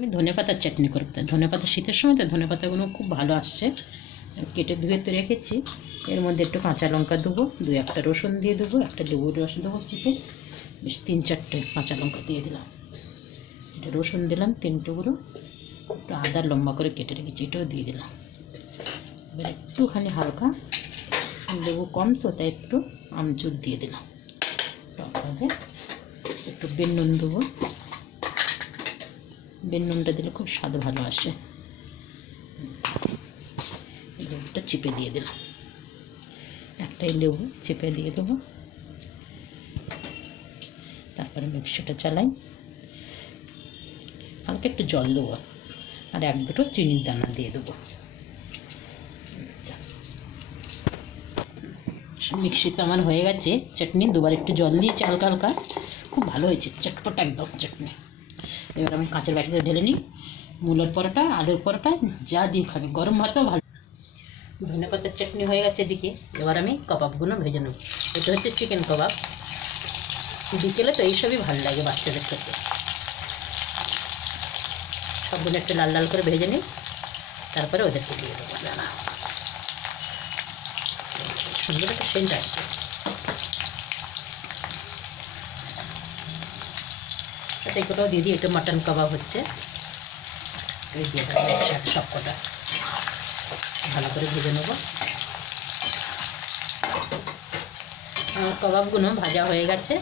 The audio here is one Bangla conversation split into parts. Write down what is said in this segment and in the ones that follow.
আমি ধনেপাতার চাটনি করতে, ধনেপাতা শীতের সময় তো ধনেপাতাগুলো খুব ভালো আসছে। কেটে ধুয়ে তো রেখেছি। এর মধ্যে একটু কাঁচা লঙ্কা দেবো, 2-1টা রসুন দিয়ে দেবো, একটা লেবুর রস দেবো চিপে, বেশ 3-4টে কাঁচা লঙ্কা দিয়ে দিলাম, এটা রসুন দিলাম 3 টুকরো, একটু আদা লম্বা করে কেটে রেখেছি এটাও দিয়ে দিলাম। এবার একটুখানি হালকা, লেবু কম তো তাই একটু আমচুর দিয়ে দিলাম টক হবে। একটু বেল নুন দেবো, বেল নুনটা দিলে খুব স্বাদ ভালো আসে। লেবুটা চিপে দিয়ে দিলাম, একটাই লেবু চিপে দিয়ে দেবো। তারপরে মিক্সিটা চালাই, হালকা একটু জল দেবো আর 1-2টো চিনির দানা দিয়ে দেবো। মিক্সি তো আমার হয়ে গেছে চাটনি, দুবার একটু জল দিয়েছি হালকা হালকা, খুব ভালো হয়েছে চটপটা একদম চাটনি। এবার আমি কাঁচের বাটিতে ঢেলে নিই। মূলার পরোটা, আলুর পরোটা যা দিয়ে খাবে, গরম ভাতও ভালো। ধনেপাতার চাটনি হয়ে গেছে এদিকে। এবার আমি কাবাবগুলো ভেজে নেব। এটা হচ্ছে চিকেন কাবাব, বিকেলে তো এইসবই ভালো লাগে বাচ্চাদের খেতে। সবগুলো একটু লাল লাল করে ভেজে নিই, তারপরে ওদেরকে দিয়ে দেবো। দানা সুন্দর একটা সেন্ট আসছে। তাতে কোথাও দিয়ে দিই, একটু মাটন কাবাব হচ্ছে, ওই দিয়ে দেবো একসাথে সব কটা ভালো করে ভেজে নেবো। আমার কাবাবগুলো ভাজা হয়ে গেছে,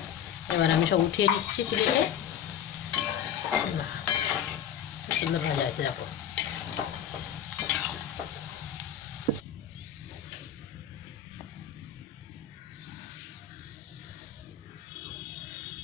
এবার আমি সব উঠিয়ে নিচ্ছি প্লেটে। সুন্দর ভাজা আছে দেখো।